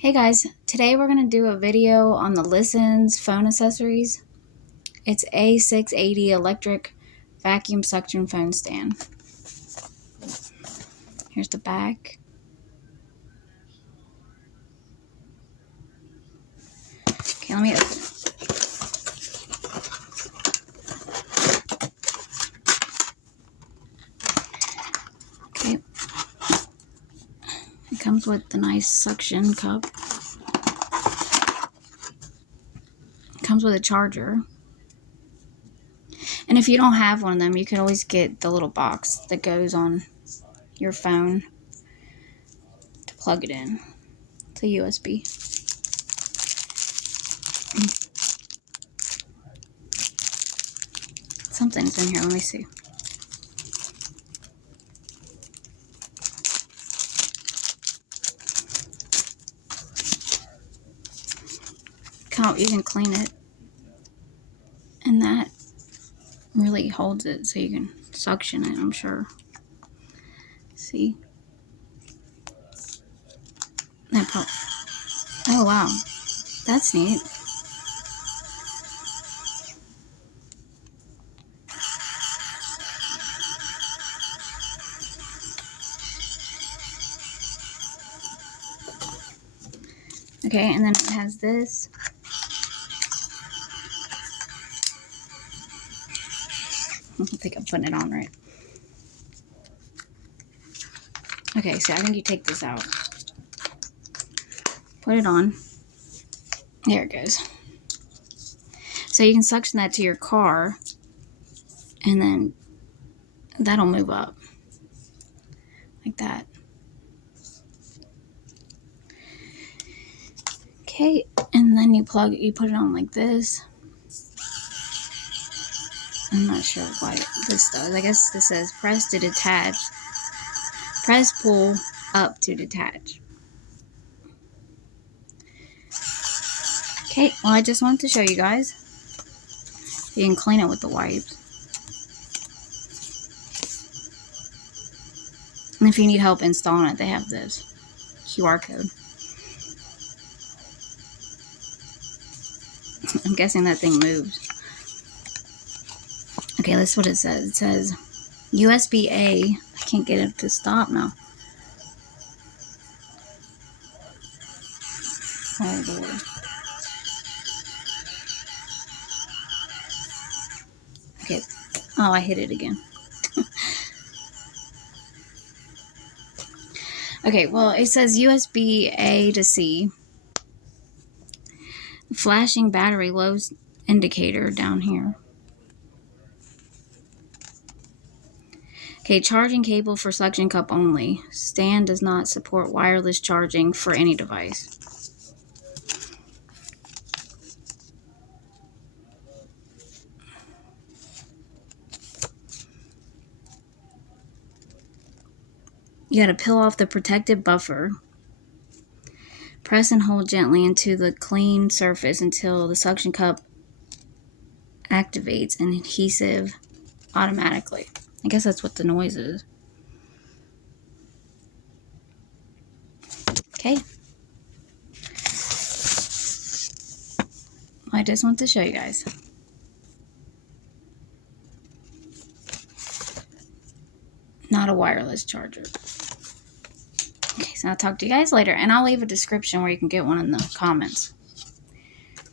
Hey guys, today we're going to do a video on the Lisen's phone accessories. It's A680 electric vacuum suction phone stand. Here's the back. Okay, let me open it. Okay. It comes with the nice suction cup. It comes with a charger. And if you don't have one of them, you can always get the little box that goes on your phone to plug it in. It's a USB. Something's in here. Let me see. You can clean it. And that really holds it so you can suction it, I'm sure. See? Oh, wow. That's neat. Okay, and then it has this. I don't think I'm putting it on right. Okay, so I think you take this out. Put it on. There it goes. So you can suction that to your car, and then that'll move up. Like that. Okay, and then you put it on like this. I'm not sure why this does. I guess this says press to detach. Press pull up to detach. Okay, well I just wanted to show you guys. You can clean it with the wipes. And if you need help installing it, they have this QR code. I'm guessing that thing moves. Okay, that's what it says. It says USB-A. I can't get it to stop now. Oh, Lord. Okay. Oh, I hit it again. Okay, well, it says USB-A to C. Flashing battery low indicator down here. Okay, charging cable for suction cup only. Stand does not support wireless charging for any device. You gotta peel off the protective buffer. Press and hold gently into the clean surface until the suction cup activates an adhesive automatically. I guess that's what the noise is. Okay. I just want to show you guys. Not a wireless charger. Okay, so I'll talk to you guys later, and I'll leave a description where you can get one in the comments.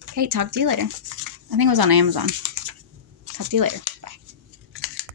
Okay, talk to you later. I think it was on Amazon. Talk to you later.